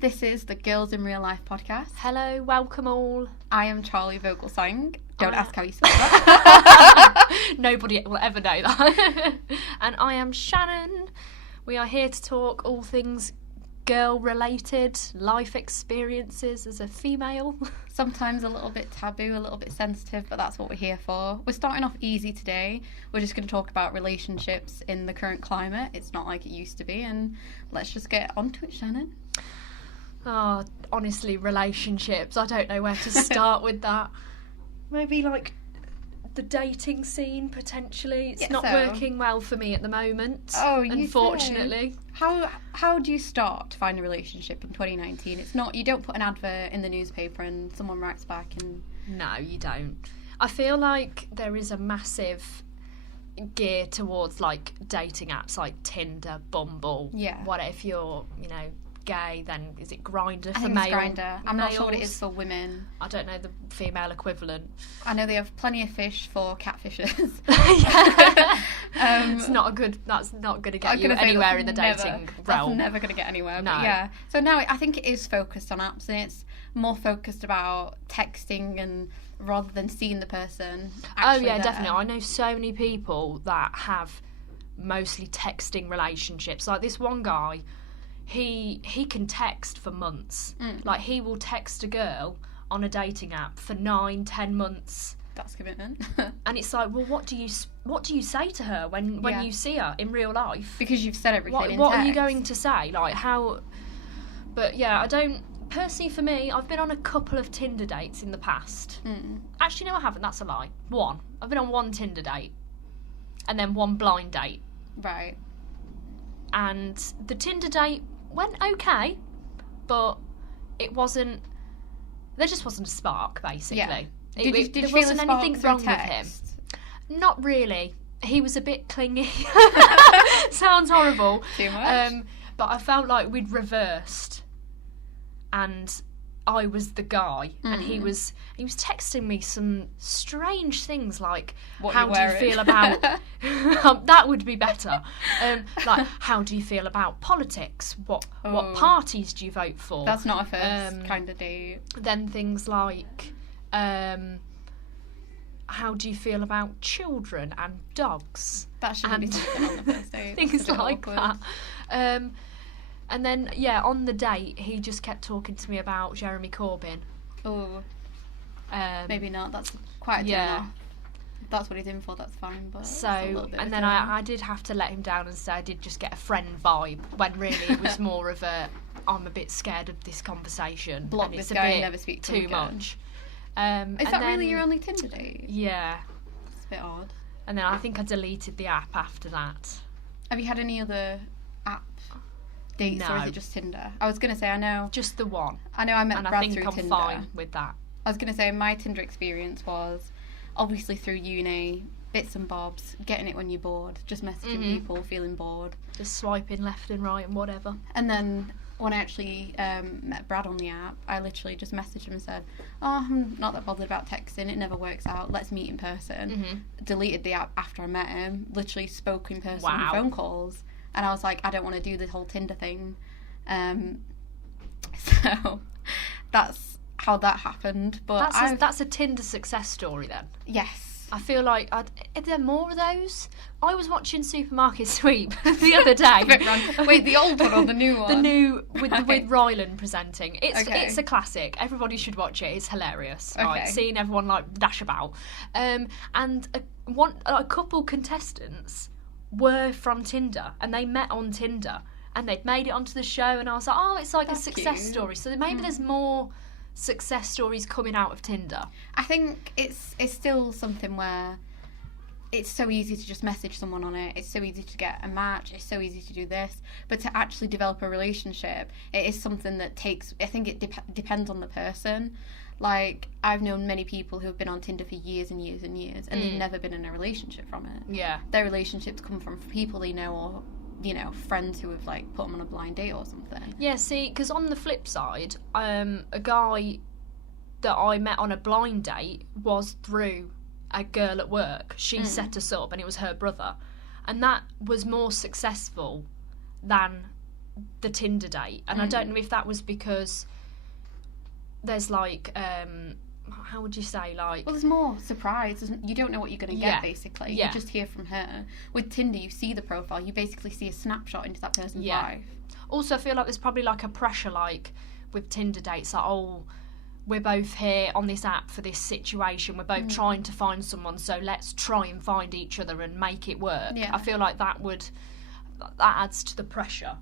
This is the Girls in Real Life podcast. Hello, welcome all. I am Charlie Vogelsang. Don't ask how you spell that. Nobody will ever know that. And I am Shannon. We are here to talk all things girl-related, life experiences as a female. Sometimes a little bit taboo, a little bit sensitive, but that's what we're here for. We're starting off easy today. We're just going to talk about relationships in the current climate. It's not like it used to be, and let's just get onto it, Shannon. Oh, honestly, relationships. I don't know where to start with that. Maybe like the dating scene, potentially. It's not working well for me at the moment. Oh, you unfortunately. Say. How do you start to find a relationship in 2019? It's not, you don't put an advert in the newspaper and someone writes back and... No, you don't. I feel like there is a massive gear towards like dating apps like Tinder, Bumble. Yeah. What if you're, gay, then is it Grindr for I think male? it's Grindr. I'm not sure what it is for women. I don't know the female equivalent. I know they have plenty of fish for catfishers. That's not going to get you anywhere in the dating realm. That's never going to get anywhere. No. But yeah. So now I think it is focused on apps, and it's more focused about texting and rather than seeing the person. Oh yeah, definitely. I know so many people that have mostly texting relationships. Like this one guy, he can text for months. Like he will text a girl on a dating app for 9-10 months. That's commitment. And it's like, well, what do you say to her when you see her in real life? Because you've said everything. What are you going to say? Like how? But yeah, I don't. Personally, for me, I've been on a couple of Tinder dates in the past. Actually, no, I haven't. That's a lie. One. I've been on one Tinder date, and then one blind date. Right. And the Tinder date went okay, but it wasn't. There just wasn't a spark, basically. Yeah. There Did you wasn't feel a spark anything through wrong text? with him. Not really. He was a bit clingy. Sounds horrible. Too much. But I felt like we'd reversed, and I was the guy, and he was texting me some strange things like, how do you feel about that would be better. Like, how do you feel about politics? What parties do you vote for? That's not a first kind of date. Then things like, how do you feel about children and dogs? That shouldn't be something on the first date. Things like that. And then, on the date, he just kept talking to me about Jeremy Corbyn. Oh, maybe not. That's quite a turn off. If that's what he's in for, that's fine. But so, and then I did have to let him down and say I did just get a friend vibe, when really it was more of a, I'm a bit scared of this conversation. Block this guy and never speak to him again. Too much. Is that really your only Tinder date? Yeah. It's a bit odd. And then I think I deleted the app after that. Have you had any other app dates, No. or is it just Tinder? I was going to say, I know. Just the one. I know I met and Brad I think through I'm Tinder. fine with that. I was going to say, my Tinder experience was obviously through uni, bits and bobs, getting it when you're bored, just messaging people, feeling bored. Just swiping left and right and whatever. And then when I actually met Brad on the app, I literally just messaged him and said, I'm not that bothered about texting, it never works out, let's meet in person. Deleted the app after I met him, literally spoke in person on phone calls. And I was like, I don't want to do the whole Tinder thing. So that's how that happened. But that's a Tinder success story then. Yes. I feel like, are there more of those? I was watching Supermarket Sweep the other day. Wait, the old one or the new one? The new, with Rylan presenting. It's a classic. Everybody should watch it. It's hilarious. Right? Seeing everyone like dash about. And a couple contestants were from Tinder, and they met on Tinder, and they'd made it onto the show, and I was like, oh, it's like that's a success story. So maybe there's more success stories coming out of Tinder. I think it's still something where it's so easy to just message someone on it. It's so easy to get a match. It's so easy to do this. But to actually develop a relationship, it is something that takes... I think it depends on the person. Like, I've known many people who have been on Tinder for years and years and years, and they've never been in a relationship from it. Yeah. Their relationships come from people they know, or friends who have like put them on a blind date or something. Yeah, see, because on the flip side, a guy that I met on a blind date was through a girl at work. She set us up, and it was her brother, and that was more successful than the Tinder date, and I don't know if that was because there's like how would you say, like... Well, there's more surprise. You don't know what you're going to get, basically. You just hear from her. With Tinder, you see the profile. You basically see a snapshot into that person's life. Also, I feel like there's probably, like, a pressure, like, with Tinder dates, like, oh, we're both here on this app for this situation. We're both trying to find someone, so let's try and find each other and make it work. Yeah. I feel like that adds to the pressure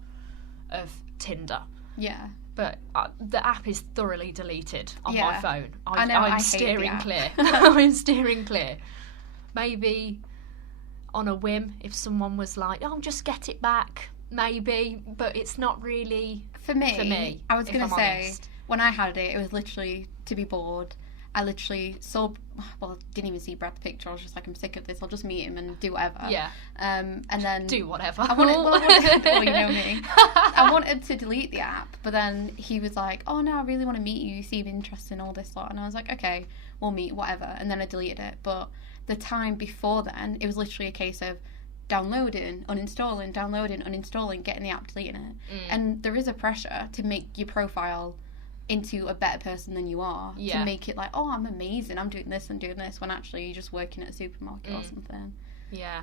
of Tinder. Yeah. But the app is thoroughly deleted on my phone. I'm steering clear. I'm steering clear. Maybe on a whim, if someone was like, "Oh, just get it back," maybe. But it's not really for me. I was going to say, when I had it, it was literally to be bored. I literally didn't even see Brad's picture. I was just like, I'm sick of this. I'll just meet him and do whatever. Yeah. And then do whatever. I wanted, you know me. I wanted to delete the app, but then he was like, "Oh no, I really want to meet you. You seem interested in all this lot." And I was like, "Okay, we'll meet, whatever." And then I deleted it. But the time before then, it was literally a case of downloading, uninstalling, downloading, uninstalling, getting the app, deleting it. And there is a pressure to make your profile into a better person than you are, to make it like, oh, I'm amazing, I'm doing this and doing this, when actually you're just working at a supermarket or something. Yeah,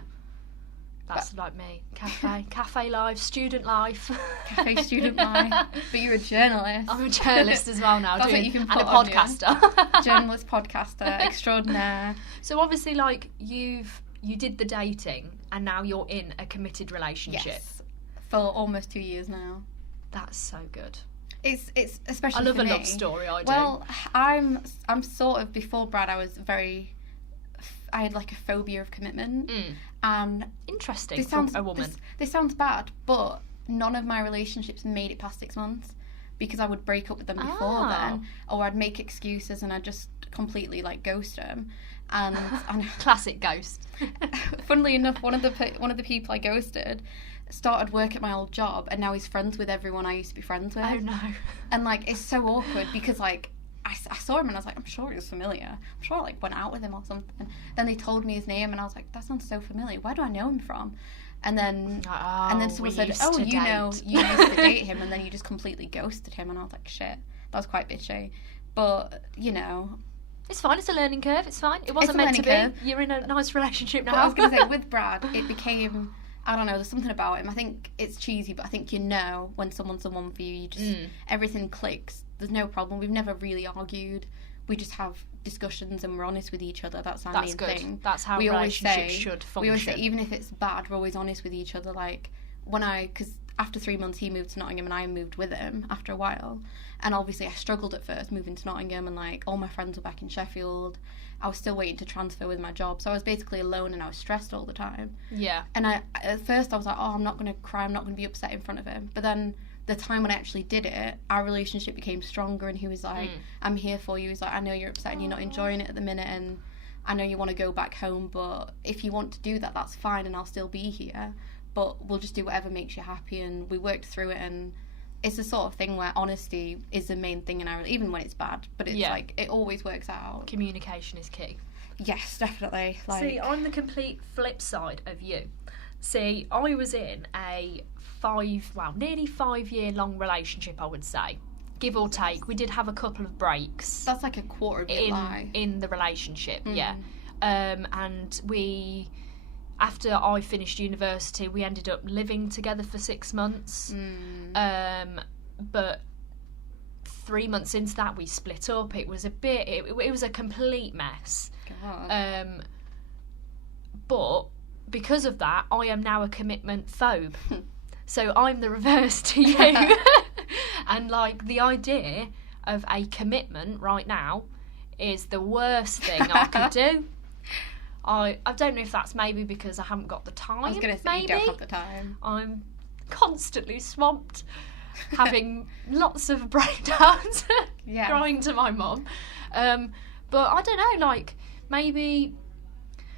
that's like me. Cafe life, student life. Cafe student life. But you're a journalist. I'm a journalist as well now. That's what you can put and a podcaster. Journalist, podcaster, extraordinaire. So obviously, like, you did the dating and now you're in a committed relationship. Yes, for almost 2 years now. That's so good. It's especially I love for a me. love story. I do. Well, I'm sort of, before Brad, I had like a phobia of commitment. And interesting for a woman. This sounds bad, but none of my relationships made it past 6 months because I would break up with them before then, or I'd make excuses and I'd just completely like ghost them. And classic ghost. Funnily enough, one of the people I ghosted started work at my old job, and now he's friends with everyone I used to be friends with. Oh no. And like, it's so awkward because like I saw him and I was like, I'm sure he was familiar. I'm sure I like went out with him or something. Then they told me his name and I was like, that sounds so familiar. Where do I know him from? And then someone said, oh, you used to date him, and then you just completely ghosted him. And I was like, shit, that was quite bitchy. But you know, it's fine. It's a learning curve. It's fine. It wasn't meant to be. You're in a nice relationship now. But I was going to say, with Brad, it became, I don't know, there's something about him. I think it's cheesy, but I think when someone's the one for you. You just, everything clicks. There's no problem. We've never really argued. We just have discussions and we're honest with each other. That's our main thing. That's how relationships should function. We always say, even if it's bad, we're always honest with each other. Like, because after 3 months he moved to Nottingham and I moved with him after a while. And obviously I struggled at first moving to Nottingham, and like all my friends were back in Sheffield. I was still waiting to transfer with my job, so I was basically alone and I was stressed all the time. Yeah. And at first I was like, oh, I'm not going to cry, I'm not going to be upset in front of him. But then the time when I actually did it, our relationship became stronger, and he was like, I'm here for you. He's like, I know you're upset and you're not enjoying it at the minute, and I know you want to go back home, but if you want to do that, that's fine, and I'll still be here. But we'll just do whatever makes you happy. And we worked through it, and it's the sort of thing where honesty is the main thing in our, even when it's bad, but it's like, it always works out. Communication is key. Yes, definitely. Like, see, I'm the complete flip side of you. See, I was in a nearly 5 year long relationship, I would say, give or take. We did have a couple of breaks. That's like a quarter of your life. In the relationship, yeah. And we, after I finished university, we ended up living together for 6 months. But 3 months into that, we split up. It was it was a complete mess. God. But because of that, I am now a commitment phobe. So I'm the reverse to you. And like, the idea of a commitment right now is the worst thing I could do. I don't know if that's maybe because I haven't got the time. I was going to say, you don't have the time. I'm constantly swamped, having lots of breakdowns, crying to my mum. But I don't know, like, maybe,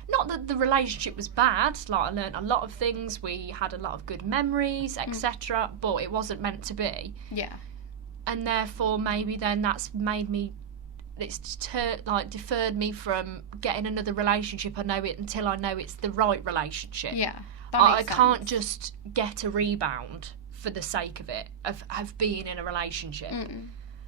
not that the relationship was bad, like, I learnt a lot of things, we had a lot of good memories, etc., but it wasn't meant to be. Yeah. And therefore, maybe then that's made me, it's deferred me from getting another relationship. I know it until I know it's the right relationship. Yeah, that makes sense. I can't just get a rebound for the sake of it, of being in a relationship.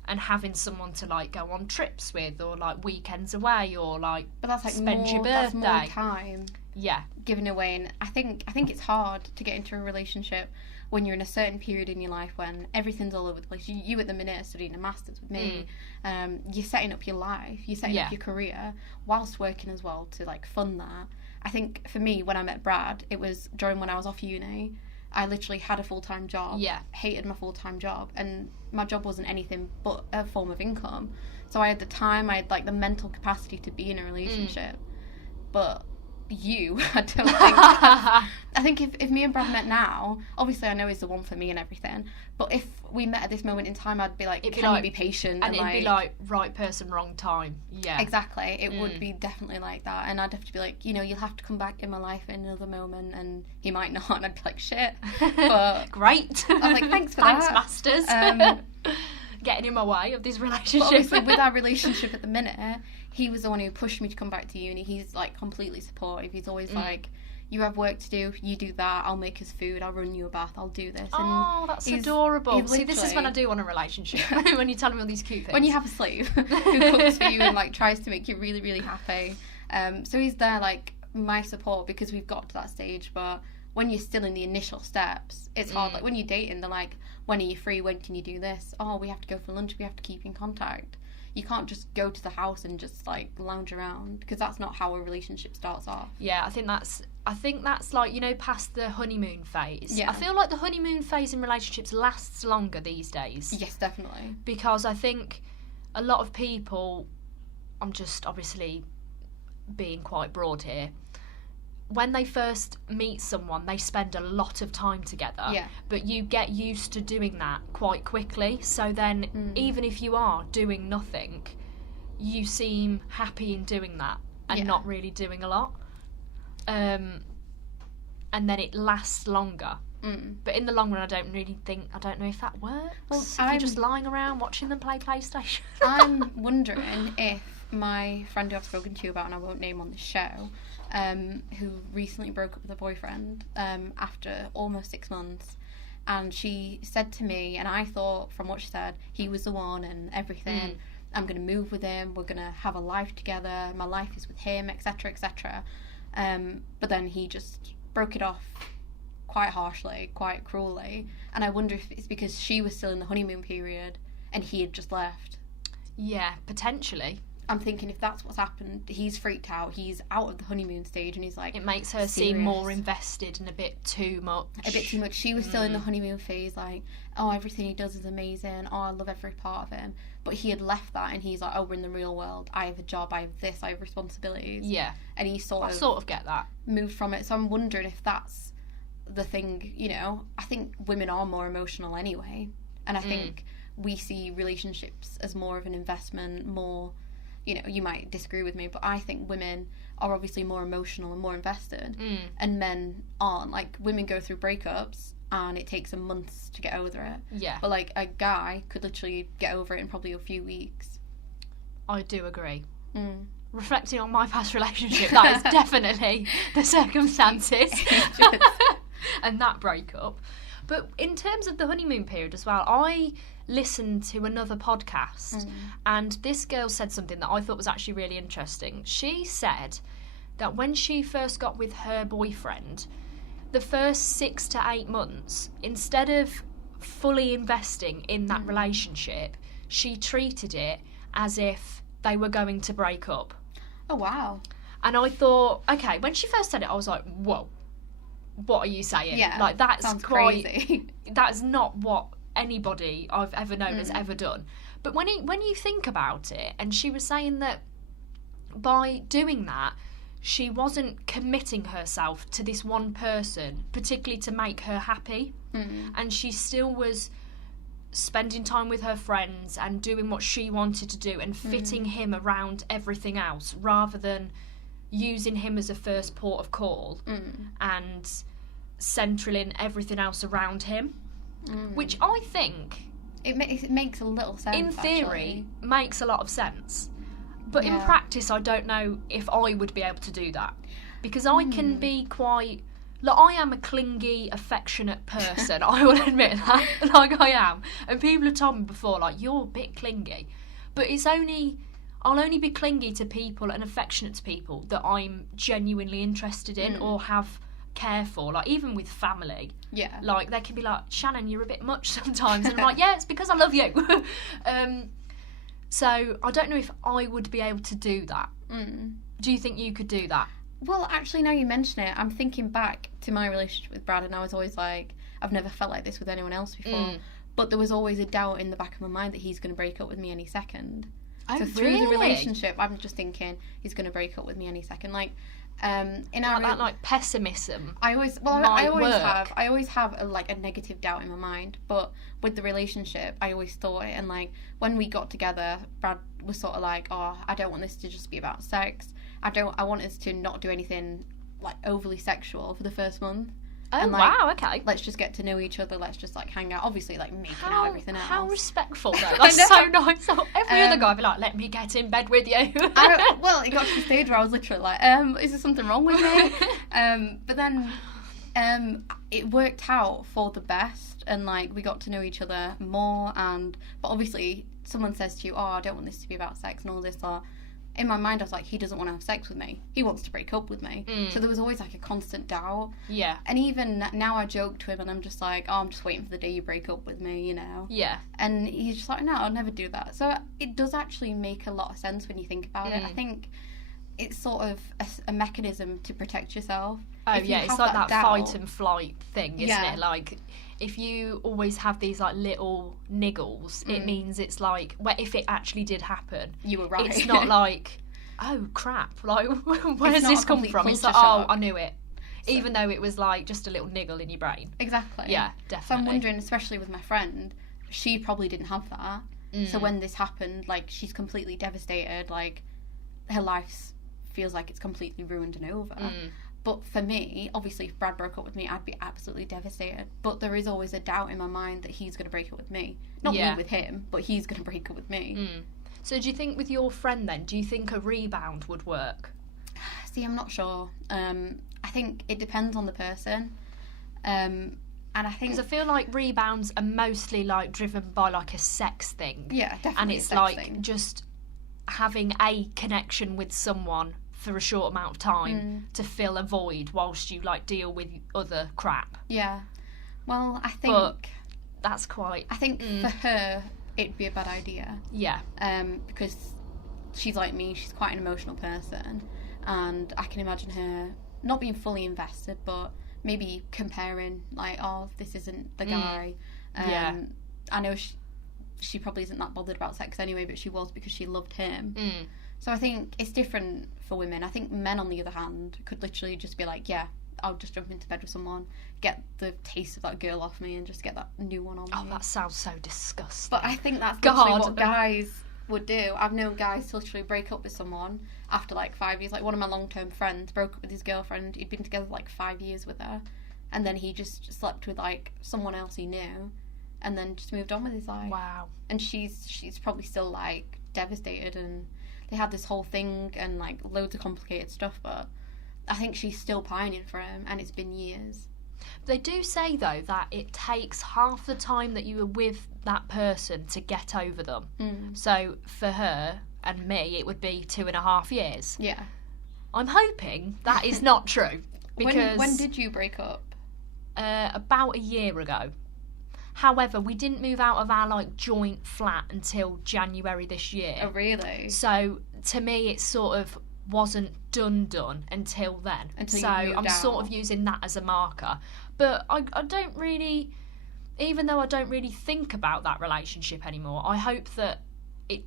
And having someone to like go on trips with, or like weekends away, or like, but that's like spend more, your birthday. That's more time Yeah. given away. And I think it's hard to get into a relationship when you're in a certain period in your life when everything's all over the place. You at the minute are studying a master's with me. You're setting up your life, you're setting up your career whilst working as well to like fund that. I think for me, when I met Brad, it was during when I was off uni. I literally had a full-time job, hated my full-time job, and my job wasn't anything but a form of income. So I had the time, I had like the mental capacity to be in a relationship. But I don't think I think if me and Brad met now, obviously I know he's the one for me and everything, but if we met at this moment in time, I'd be like, can you be patient? And it'd be like, right person, wrong time. Yeah, exactly. It would be definitely like that, and I'd have to be like, you'll have to come back in my life in another moment, and he might not, and I'd be like, shit, but great. I'm like, thanks for thanks, that. masters. Getting in my way of this relationship. But obviously, with our relationship at the minute, he was the one who pushed me to come back to uni. He's like completely supportive. He's always like, you have work to do, you do that, I'll make us food, I'll run you a bath, I'll do this. And that's adorable. See, this is when I do want a relationship. When you tell me all these cute things. When you have a slave who cooks for you and like tries to make you really, really happy. So he's there like my support because we've got to that stage. But when you're still in the initial steps, it's hard. Like when you're dating, they're like, when are you free? When can you do this? Oh, we have to go for lunch. We have to keep in contact. You can't just go to the house and just like lounge around, because that's not how a relationship starts off. Yeah, I think that's like, past the honeymoon phase. Yeah. I feel like the honeymoon phase in relationships lasts longer these days. Yes, definitely. Because I think a lot of people, I'm just obviously being quite broad here, when they first meet someone, they spend a lot of time together. Yeah. But you get used to doing that quite quickly. So then, even if you are doing nothing, you seem happy in doing that and not really doing a lot. And then it lasts longer. But in the long run, I don't know if that works. Well, if you're just lying around watching them play PlayStation. I'm wondering if my friend who I've spoken to you about, and I won't name on the show, who recently broke up with a boyfriend after almost 6 months, and she said to me, and I thought from what she said, he was the one and everything. I'm going to move with him, we're going to have a life together, my life is with him, etc, etc. But then he just broke it off quite harshly, quite cruelly, and I wonder if it's because she was still in the honeymoon period and he had just left. Yeah, potentially. I'm thinking if that's what's happened, he's freaked out, he's out of the honeymoon stage, and he's like, it makes her seem more invested and a bit too much. She was still in the honeymoon phase, like, oh, everything he does is amazing, oh, I love every part of him. But he had left that, and he's like, oh, we're in the real world, I have a job, I have this, I have responsibilities. Yeah. And he sort of get that. Moved from it. So I'm wondering if that's the thing, I think women are more emotional anyway. And I think we see relationships as more of an investment, more... you might disagree with me, but I think women are obviously more emotional and more invested, and men aren't. Like, women go through breakups, and it takes them months to get over it. Yeah. But, like, a guy could literally get over it in probably a few weeks. I do agree. Reflecting on my past relationship, that is definitely the circumstances. And that breakup. But in terms of the honeymoon period as well, I listened to another podcast, and this girl said something that I thought was actually really interesting. She said that when she first got with her boyfriend, the first 6 to 8 months, instead of fully investing in that relationship, she treated it as if they were going to break up. Oh, wow. And I thought, okay, when she first said it, I was like, whoa, what are you saying? Yeah, like, that's sounds quite crazy. That's not what anybody I've ever known has ever done. But when you think about it, and she was saying that by doing that, she wasn't committing herself to this one person, particularly to make her happy, and she still was spending time with her friends and doing what she wanted to do and fitting him around everything else, rather than using him as a first port of call and centraling everything else around him, which I think it makes a little sense. In theory, actually. Makes a lot of sense, but in practice, I don't know if I would be able to do that, because I can be quite like, I am a clingy, affectionate person. I will admit that, like, I am. And people have told me before, like, you're a bit clingy. But I'll only be clingy to people and affectionate to people that I'm genuinely interested in or have care for. Like, even with family. Yeah. Like, they can be like, Shannon, you're a bit much sometimes. And I'm like, yeah, it's because I love you. So I don't know if I would be able to do that. Do you think you could do that? Well, actually, now you mention it, I'm thinking back to my relationship with Brad, and I was always like, I've never felt like this with anyone else before. But there was always a doubt in the back of my mind that he's going to break up with me any second. Oh, so through the relationship, I'm just thinking he's going to break up with me any second. Like, in our that like pessimism. I always have a negative doubt in my mind. But with the relationship, I always thought it. And like when we got together, Brad was sort of like, "Oh, I don't want this to just be about sex. I want us to not do anything like overly sexual for the first month." Oh, and, like, wow, okay. Let's just get to know each other. Let's just, like, hang out. Obviously, like, making out everything else. How respectful, though. That's so nice. Every other guy would be like, let me get in bed with you. Well, it got to the stage where I was literally like, is there something wrong with me? But then it worked out for the best. And, like, we got to know each other more. But obviously, someone says to you, oh, I don't want this to be about sex and all this, or... In my mind, I was like, he doesn't want to have sex with me. He wants to break up with me. So there was always, like, a constant doubt. Yeah. And even now I joke to him and I'm just like, oh, I'm just waiting for the day you break up with me, you know? Yeah. And he's just like, no, I'll never do that. So it does actually make a lot of sense when you think about it. I think it's sort of a mechanism to protect yourself. Oh, yeah, it's like that doubt, fight and flight thing, isn't it? Like... If you always have these, like, little niggles, it means it's like, well, if it actually did happen... You were right. It's not like, oh, crap, like, where does this come from? It's like, oh, I knew it. So, even though it was, like, just a little niggle in your brain. Exactly. Yeah, definitely. So I'm wondering, especially with my friend, she probably didn't have that. So when this happened, like, she's completely devastated, like, her life feels like it's completely ruined and over. But for me, obviously, if Brad broke up with me, I'd be absolutely devastated. But there is always a doubt in my mind that he's going to break up with me. Not me with him, but he's going to break up with me. So do you think with your friend then, do you think a rebound would work? See, I'm not sure. I think it depends on the person. And I think... Because I feel like rebounds are mostly, like, driven by, like, a sex thing. Yeah, definitely. And it's, like, just having a connection with someone for a short amount of time to fill a void whilst you, like, deal with other crap. Yeah. Well, I think... But that's quite... I think for her, it'd be a bad idea. Yeah. Because she's like me, she's quite an emotional person. And I can imagine her not being fully invested, but maybe comparing, like, oh, this isn't the guy. I know she probably isn't that bothered about sex anyway, but she was because she loved him. So I think it's different for women. I think men, on the other hand, could literally just be like, yeah, I'll just jump into bed with someone, get the taste of that girl off me, and just get that new one on me. Oh, that sounds so disgusting. But I think that's literally what guys would do. I've known guys to literally break up with someone after, like, 5 years. Like, one of my long-term friends broke up with his girlfriend. He'd been together, like, 5 years with her. And then he just slept with, like, someone else he knew. And then just moved on with his life. Wow. And she's probably still, like, devastated, and they had this whole thing and, like, loads of complicated stuff, but I think she's still pining for him, and it's been years. They do say, though, that it takes half the time that you were with that person to get over them. So for her and me, it would be 2.5 years. Yeah. I'm hoping that is not true. Because when did you break up? About a year ago. However, we didn't move out of our, like, joint flat until January this year. Oh, really? So, to me, it sort of wasn't done until then. So, I'm sort of using that as a marker. But I don't really... Even though I don't really think about that relationship anymore, I hope that it,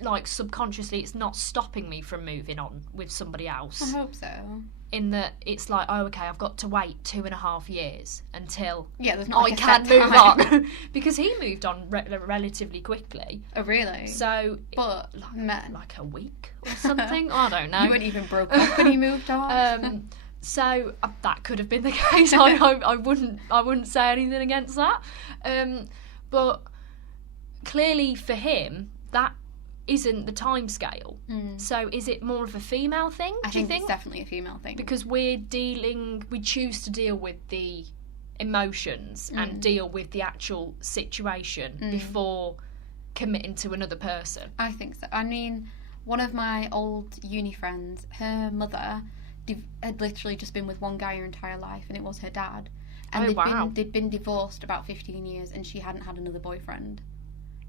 like, subconsciously, it's not stopping me from moving on with somebody else. I hope so. In that it's like, oh, okay, I've got to wait 2.5 years until there's not, like, I can move on. Because he moved on relatively quickly. Oh, really? So, but like a week or something? I don't know. You weren't even broke up when he moved on. So that could have been the case. I wouldn't say anything against that. But clearly for him, that isn't the time scale. So is it more of a female thing, I think it's definitely a female thing. Because we choose to deal with the emotions and deal with the actual situation before committing to another person. I think so. I mean, one of my old uni friends, her mother had literally just been with one guy her entire life, and it was her dad. And they'd been divorced about 15 years, and she hadn't had another boyfriend.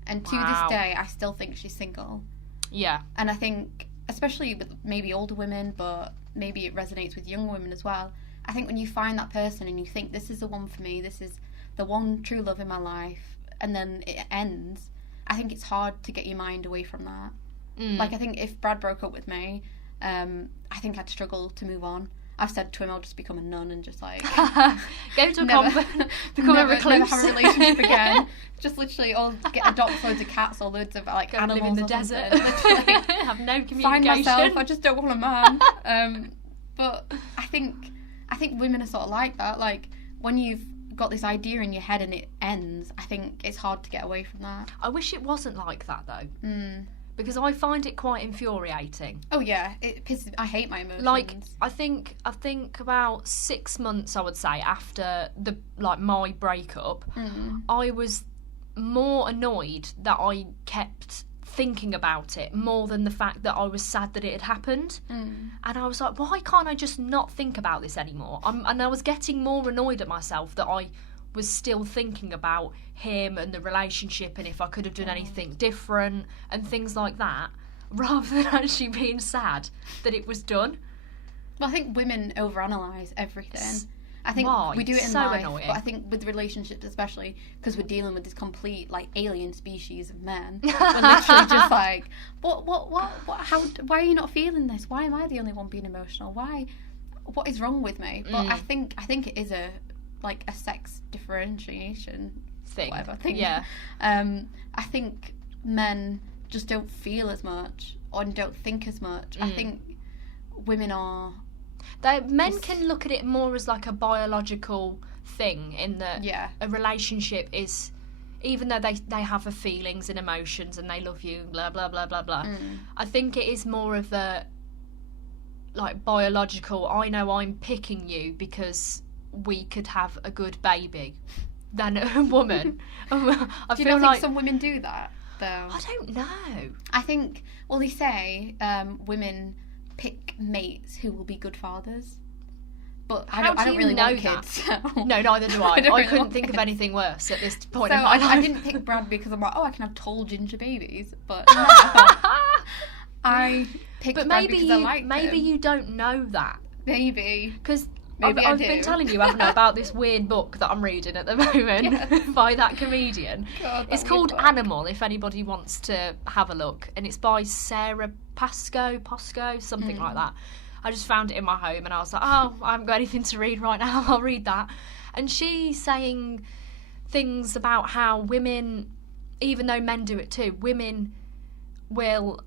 And to this day, I still think she's single. Yeah. And I think, especially with maybe older women, but maybe it resonates with young women as well, I think when you find that person and you think, this is the one for me, this is the one true love in my life, and then it ends, I think it's hard to get your mind away from that. Like, I think if Brad broke up with me, I think I'd struggle to move on. I've said to him, I'll just become a nun and just like go to a convent, become a recluse, never have a relationship again. Just literally, adopt loads of cats or loads of like animals live in the desert. Literally, have no communication. Find myself. I just don't want a man. But I think women are sort of like that. Like when you've got this idea in your head and it ends, I think it's hard to get away from that. I wish it wasn't like that though. Because I find it quite infuriating. Oh yeah, I hate my emotions. Like I think about 6 months, I would say, after my breakup, I was more annoyed that I kept thinking about it more than the fact that I was sad that it had happened. And I was like, why can't I just not think about this anymore? And I was getting more annoyed at myself that I was still thinking about him and the relationship and if I could have done anything different and things like that, rather than actually being sad that it was done. Well, I think women overanalyze everything. I think we do it in life, annoying. But I think with relationships especially, because we're dealing with this complete like alien species of men, we're literally just like, what, how, why are you not feeling this? Why am I the only one being emotional? What is wrong with me? But I think it is a sex differentiation thing. Yeah. I think men just don't feel as much or don't think as much. I think women are. Men can look at it more as like a biological thing in that a relationship is, even though they have the feelings and emotions and they love you, blah, blah, blah, blah, blah. I think it is more of the like biological, I know I'm picking you because we could have a good baby than a woman. Do you not think some women do that though? I don't know. I think, well, they say women pick mates who will be good fathers, but I don't really know want kids. So. No, neither do I. I couldn't think of anything worse at this point in my life. I didn't pick Brad because I'm like, I can have tall ginger babies, but no. I picked Brad because I liked him. Maybe you don't know that. Maybe. Because I've been telling you, haven't I, about this weird book that I'm reading at the moment by that comedian. God, it's called Animal, if anybody wants to have a look. And it's by Sarah Pascoe, something like that. I just found it in my home and I was like, I haven't got anything to read right now, I'll read that. And she's saying things about how women, even though men do it too, women will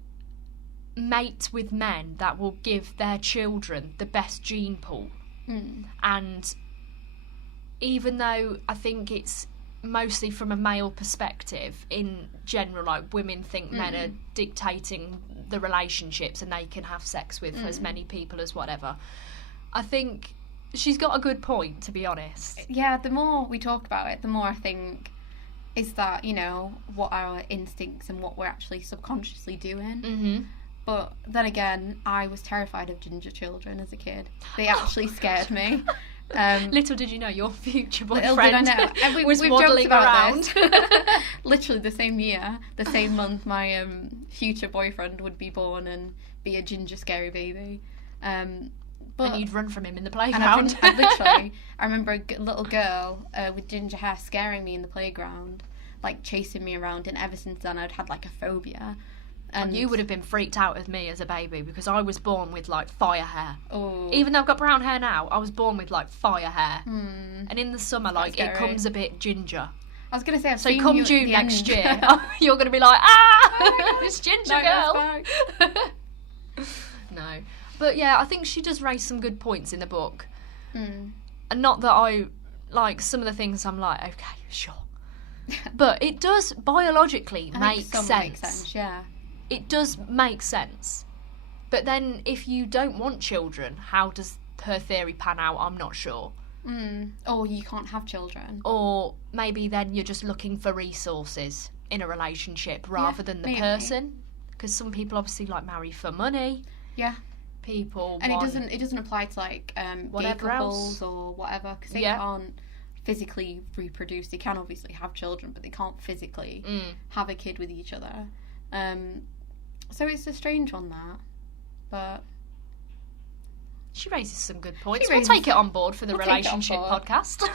mate with men that will give their children the best gene pool. And even though I think it's mostly from a male perspective, in general, like women think men are dictating the relationships and they can have sex with as many people as whatever. I think she's got a good point, to be honest. Yeah, the more we talk about it, the more I think is that, what our instincts and what we're actually subconsciously doing. But then again, I was terrified of ginger children as a kid. They actually scared me. Little did you know your future boyfriend was we've waddling around. Literally the same year, the same month, my future boyfriend would be born and be a ginger scary baby. And you'd run from him in the playground. I remember a little girl with ginger hair scaring me in the playground, like chasing me around. And ever since then, I'd had like a phobia. And you would have been freaked out of me as a baby because I was born with like fire hair. Oh. Even though I've got brown hair now, I was born with like fire hair. And in the summer, like it comes a bit ginger. I was going to say, so come June next year, you're going to be like, this ginger girl. No. But yeah, I think she does raise some good points in the book. And not that I like some of the things I'm like, okay, sure. But it does biologically make sense. Yeah. it does make sense. But then if you don't want children, how does her theory pan out? I'm not sure. Or you can't have children. Or maybe then you're just looking for resources in a relationship rather than the person. Because some people obviously like marry for money. Yeah. People and it doesn't apply to like gay couples or whatever, because they can't physically reproduce. They can obviously have children, but they can't physically have a kid with each other. So it's a strange one, that. But she raises some good points. We'll take it on board for the relationship podcast.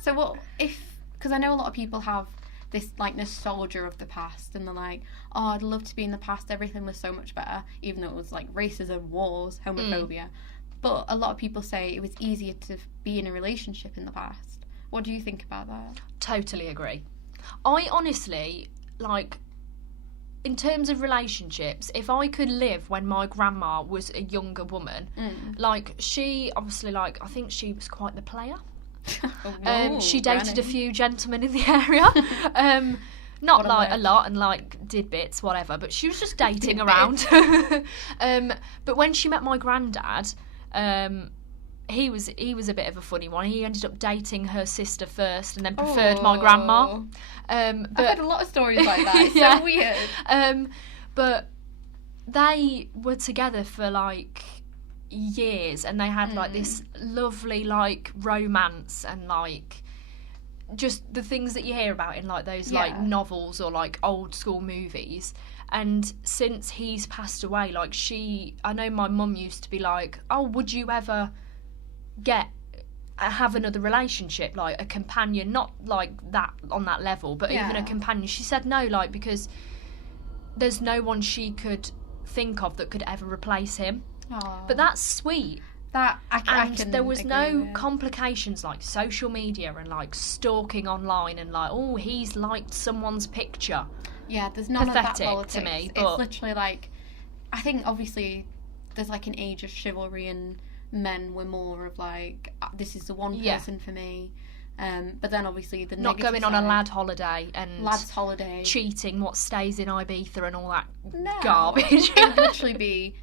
So what if, because I know a lot of people have this like nostalgia of the past, and they're like, oh, I'd love to be in the past, everything was so much better, even though it was like racism, wars, homophobia. But a lot of people say it was easier to be in a relationship in the past. What do you think about that? Totally agree. I honestly, like, in terms of relationships, if I could live when my grandma was a younger woman, like, she obviously, like, I think she was quite the player. She dated a few gentlemen in the area. Not like a lot, and like did bits, whatever, but she was just dating around. But when she met my granddad, he was a bit of a funny one. He ended up dating her sister first and then preferred my grandma. But I've heard a lot of stories like that. It's so weird. But they were together for like years, and they had like this lovely like romance, and like just the things that you hear about in like those like novels or like old school movies. And since he's passed away, like I know my mum used to be like, oh, would you ever have another relationship, like a companion, not like that on that level, but even a companion? She said no, like, because there's no one she could think of that could ever replace him. Aww. But that's sweet. And there was no complications like social media and like stalking online and like, oh, he's liked someone's picture. Yeah, there's none Pathetic of that to me. But it's literally like, I think obviously there's like an age of chivalry, and men were more of like, this is the one person for me. But then obviously the not going on a lad's holiday and cheating what stays in Ibiza and all that garbage. It would literally be,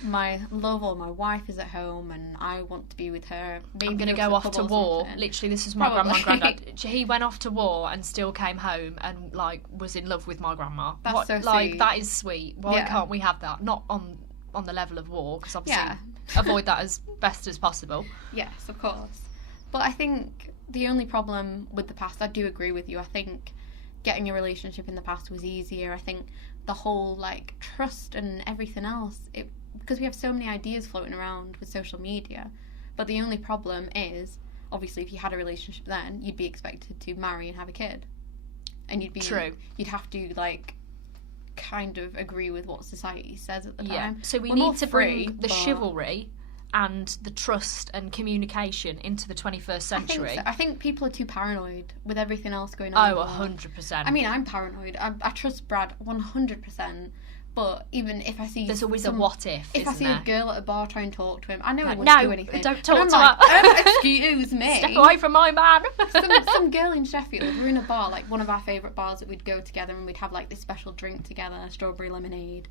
my love or my wife is at home and I want to be with her. Maybe I'm going to go off to war. Literally, this is my grandma and granddad. He went off to war and still came home and like was in love with my grandma. That's so like sweet. That is sweet. Why can't we have that? Not on the level of war, because obviously avoid that as best as possible. Yes, of course. But I think the only problem with the past, I do agree with you. I think getting a relationship in the past was easier. I think the whole like trust and everything else, because we have so many ideas floating around with social media. But the only problem is, obviously, if you had a relationship then, you'd be expected to marry and have a kid, and you'd have to like kind of agree with what society says at the time. So we need to bring the chivalry and the trust and communication into the 21st century. I think people are too paranoid with everything else going on. Oh, 100%. I mean, I'm paranoid. I trust Brad 100%. But even if I see... There's always a what if, If I see a girl at a bar try and talk to him, I know he wouldn't do anything. Don't talk to her. Excuse me. Step away from my man. some girl in Sheffield, we're in a bar, like one of our favourite bars that we'd go together, and we'd have like this special drink together, strawberry lemonade.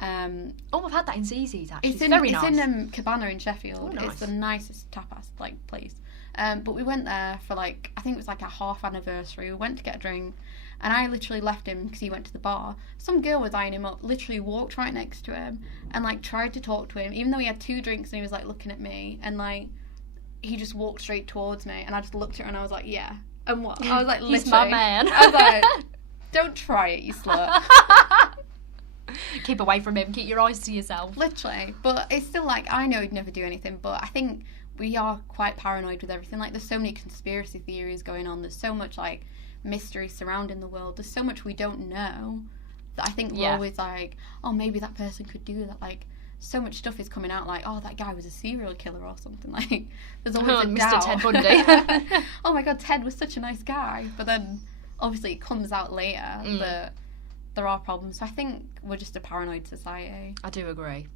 I've had that in ZZ's actually. It's very nice. It's in Cabana in Sheffield. Oh, nice. It's the nicest tapas like place. But we went there for like, I think it was like a half anniversary. We went to get a drink. And I literally left him because he went to the bar. Some girl was eyeing him up, literally walked right next to him and like tried to talk to him, even though he had 2 drinks, and he was like looking at me, and like he just walked straight towards me, and I just looked at her and I was like, yeah. And what? I was like, he's my man. I was like, don't try it, you slut. Keep away from him. Keep your eyes to yourself. Literally. But it's still like, I know he'd never do anything, but I think we are quite paranoid with everything. Like, there's so many conspiracy theories going on. There's so much like mystery surrounding the world. There's so much we don't know that I think we're always like, oh, maybe that person could do that. Like, so much stuff is coming out like, oh, that guy was a serial killer or something. Like, there's always a Mr. doubt. Ted Bundy. Oh my god, Ted was such a nice guy. But then obviously it comes out later that there are problems. So I think we're just a paranoid society. I do agree.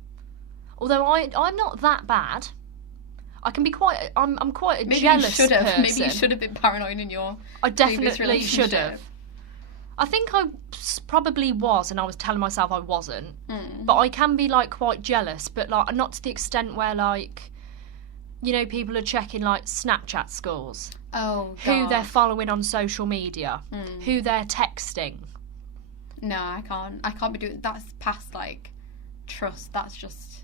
Although I'm not that bad. I can be quite. I'm quite a jealous person. Maybe you should have been paranoid in your. I definitely should have. I think I probably was, and I was telling myself I wasn't. But I can be, like, quite jealous, but, like, not to the extent where, like, you know, people are checking, like, Snapchat scores. Oh, God. Who they're following on social media. Who they're texting. No, I can't be doing... That's past, like, trust. That's just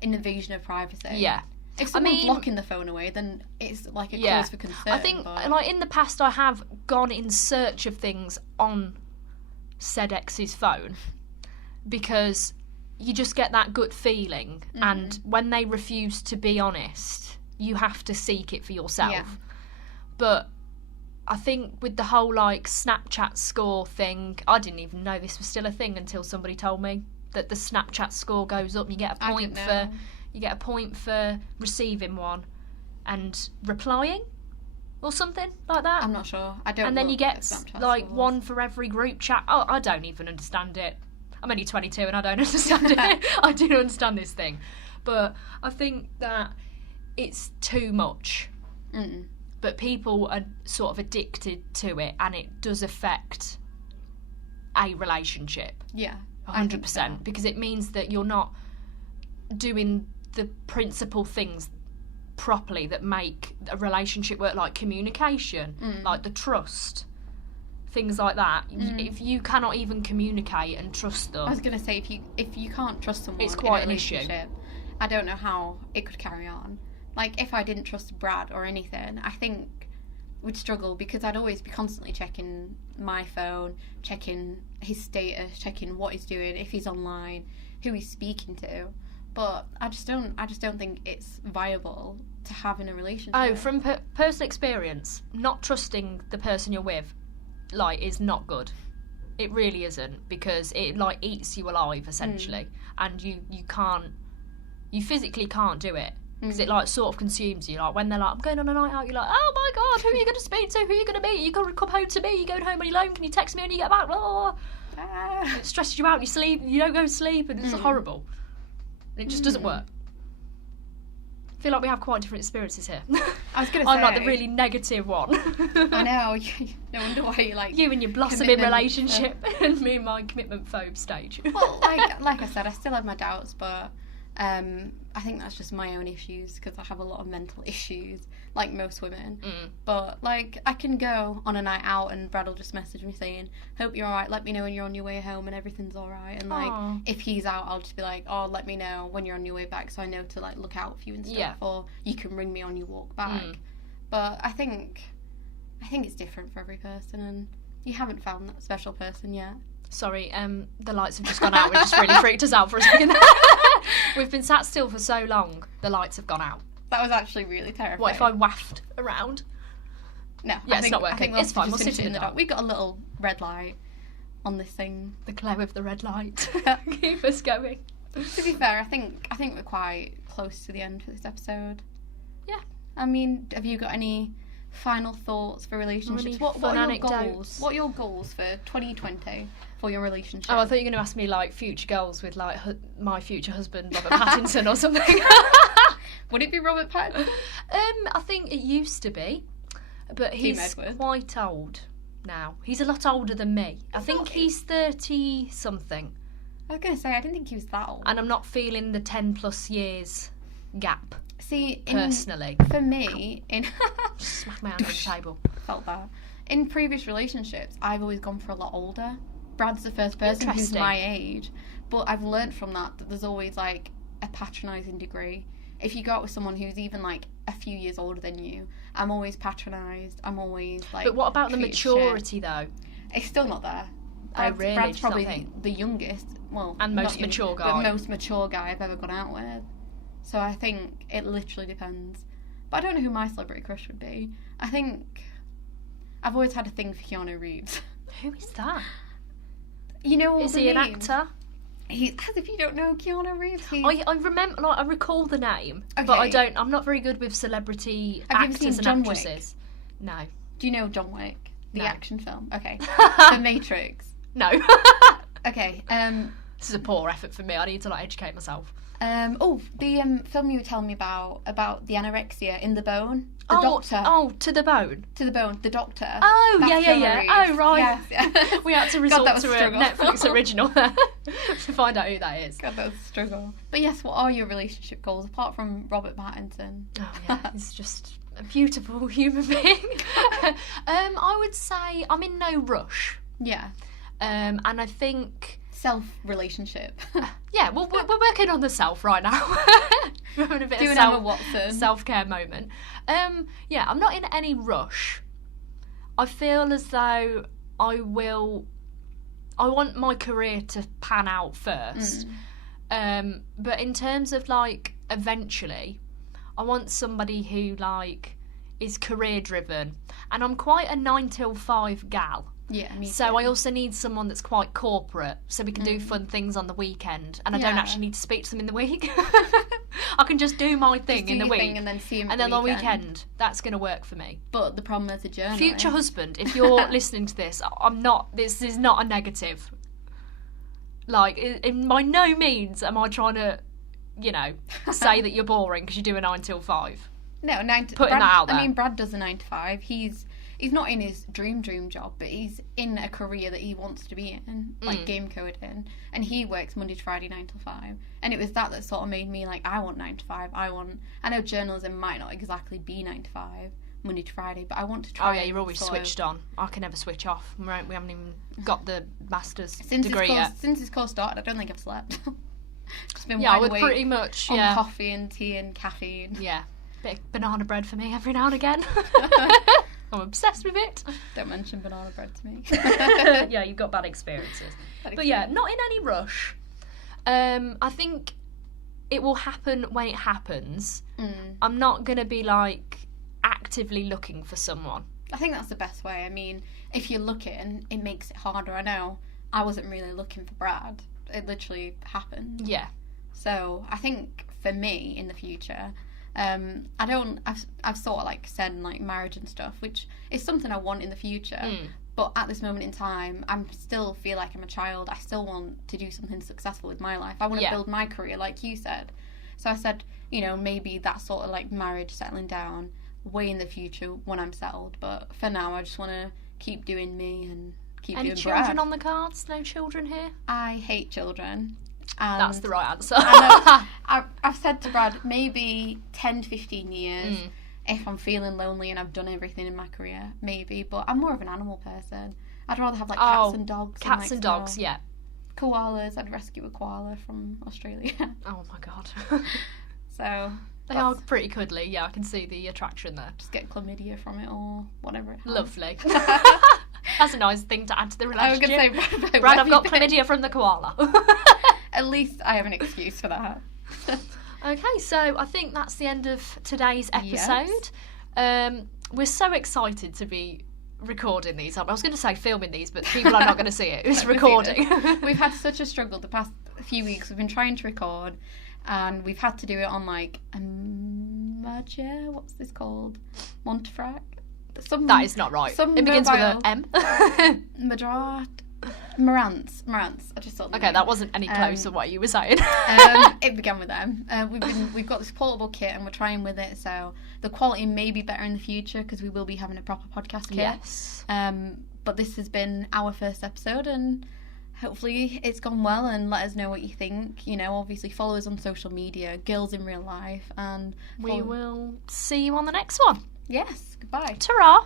an invasion of privacy. Yeah. If someone's locking the phone away, then it's like a cause for concern. I think, like, in the past, I have gone in search of things on said ex's phone because you just get that gut feeling, and when they refuse to be honest, you have to seek it for yourself. Yeah. But I think with the whole, like, Snapchat score thing, I didn't even know this was still a thing until somebody told me that the Snapchat score goes up. You get a point for... You get a point for receiving one and replying or something like that. I'm not sure. I don't. And then you get like one for every group chat. Oh, I don't even understand it. I'm only 22 and I don't understand it. I do understand this thing. But I think that it's too much. But people are sort of addicted to it, and it does affect a relationship. Yeah. 100%. Because it means that you're not doing the principal things properly that make a relationship work, like communication, like the trust, things like that. If you cannot even communicate and trust them, I was going to say, if you can't trust someone, it's quite an issue. I don't know how it could carry on. Like, if I didn't trust Brad or anything, I think we'd struggle, because I'd always be constantly checking my phone, checking his status, checking what he's doing, if he's online, who he's speaking to. But I just don't think it's viable to have in a relationship. Oh, from personal experience, not trusting the person you're with, like, is not good. It really isn't, because it, like, eats you alive, essentially. And you physically can't do it, because it, like, sort of consumes you. Like, when they're like, I'm going on a night out, you're like, oh my God, who are you going to speak to? Who are you going to meet? You got to come home to me. You're going home on your own. Can you text me when you get back? Blah, blah, blah. It stresses you out. You sleep. You don't go to sleep, and it's horrible. It just doesn't work. I feel like we have quite different experiences here. I was going to say... I'm like the really negative one. I know. No wonder why you like... You and your blossoming relationship and me and my commitment phobe stage. Well, like I said, I still have my doubts, but I think that's just my own issues, because I have a lot of mental issues, like most women. But, like, I can go on a night out and Brad will just message me saying, hope you're alright, let me know when you're on your way home and everything's alright. And, like, if he's out, I'll just be like, oh, let me know when you're on your way back, so I know to, like, look out for you and stuff. Yeah. Or you can ring me on your walk back. But I think it's different for every person, and you haven't found that special person yet. Sorry, the lights have just gone out. It just really freaked us out for a second. We've been sat still for so long, the lights have gone out. That was actually really terrifying. What if I waffed around? No, yeah, it's not working. It's fine, we'll sit in the dark. We've got a little red light on this thing. The glow of the red light. Keep us going. To be fair, I think we're quite close to the end for this episode. Yeah. I mean, have you got any final thoughts for relationships? What are your goals? What are your goals for 2020 for your relationship? Oh, I thought you were going to ask me, like, future goals with, like, my future husband, Robert Pattinson, or something. Would it be Robert Pattinson? I think it used to be, but he's quite old now. He's a lot older than me. I think he's 30-something. I was going to say, I didn't think he was that old. And I'm not feeling the 10+ years gap. See, personally, for me, just smack my hand on the table. Felt that. In previous relationships, I've always gone for a lot older. Brad's the first person who's my age, but I've learned from that there's always, like, a patronising degree. If you go out with someone who's even, like, a few years older than you, I'm always patronised. I'm always, like... But what about the maturity, though? It's still not there. Really? Brad's probably the youngest, well... And most mature guy. But most mature guy I've ever gone out with. So I think it literally depends. But I don't know who my celebrity crush would be. I think I've always had a thing for Keanu Reeves. Who is that? You know, is he an actor? As if you don't know Keanu Reeves. I remember, like, I recall the name, but I'm not very good with celebrity actors and actresses. No. Do you know John Wick, the action film? Okay. The Matrix. No. Okay. This is a poor effort for me. I need to, like, educate myself. The film you were telling me about the anorexia in The Bone. The Doctor. Oh, To the Bone. To the Bone, The Doctor. Oh, yeah. Oh, right. Yes. We had to resort to a Netflix original there to find out who that is. God, that was a struggle. But yes, what are your relationship goals apart from Robert Pattinson? Oh, yeah, he's just a beautiful human being. I would say I'm in no rush. Yeah. And I think... Self-relationship. Yeah, well, we're working on the self right now. We're having a bit of self-care moment. Yeah, I'm not in any rush. I feel as though I want my career to pan out first. But in terms of, like, eventually, I want somebody who, like, is career-driven. And I'm quite a 9-till-5 gal. Yeah, me too. So I also need someone that's quite corporate, so we can do fun things on the weekend, and I don't actually need to speak to them in the week. I can just do my thing in the week, and then see him and then on the weekend. That's going to work for me. But the problem as a journalist, future husband, if you're listening to this, I'm not. This is not a negative. Like, by no means am I trying to, say that you're boring because you do a 9-till-5. No, putting that out there. I mean, Brad does a 9-to-5. He's not in his dream job, but he's in a career that he wants to be in, like game coding. And he works Monday to Friday, 9-to-5. And it was that sort of made me like, I want 9-to-5. I know journalism might not exactly be 9-to-5, Monday to Friday, but I want to try. Oh yeah, you're always switched on. I can never switch off. We haven't even got the master's degree yet. Since this course started, I don't think I've slept. Just been wide awake pretty much on coffee and tea and caffeine. Yeah, bit of banana bread for me every now and again. I'm obsessed with it. Don't mention banana bread to me. Yeah, you've got bad experiences. But yeah, not in any rush. I think it will happen when it happens. I'm not going to be, like, actively looking for someone. I think that's the best way. I mean, if you're looking, it makes it harder. I know I wasn't really looking for Brad. It literally happened. Yeah. So I think for me in the future... I've sort of like said like marriage and stuff, which is something I want in the future. But at this moment in time, I still feel like I'm a child. I still want to do something successful with my life. I want to build my career, like you said. So I said, maybe that sort of like marriage, settling down, way in the future when I'm settled. But for now, I just want to keep doing me and keep doing Brad. Any children on the cards? No children here? I hate children. And that's the right answer. I've said to Brad, maybe 10, 15 years, if I'm feeling lonely and I've done everything in my career, maybe. But I'm more of an animal person. I'd rather have like cats and dogs. Cats and dogs, yeah. Koalas. I'd rescue a koala from Australia. Oh my God. So... They are pretty cuddly, yeah, I can see the attraction there. Just get chlamydia from it or whatever it has. Lovely. That's a nice thing to add to the relationship. I was going to say, Brad, I've got chlamydia from the koala. At least I have an excuse for that. Okay, so I think that's the end of today's episode. Yes. We're so excited to be recording these. I was going to say filming these, but people are not going to see it. It's recording. We've had such a struggle the past few weeks. We've been trying to record, and we've had to do it on like what's this called? Montefract? That is not right. It begins with an M. Marantz. I just thought. Okay, that wasn't any close to what you were saying. It began with M. We've got this portable kit and we're trying with it, so the quality may be better in the future because we will be having a proper podcast kit. Yes. But this has been our first episode, and hopefully it's gone well. And let us know what you think. Obviously follow us on social media, Girls in Real Life, and we will see you on the next one. Yes. Goodbye. Ta-ra.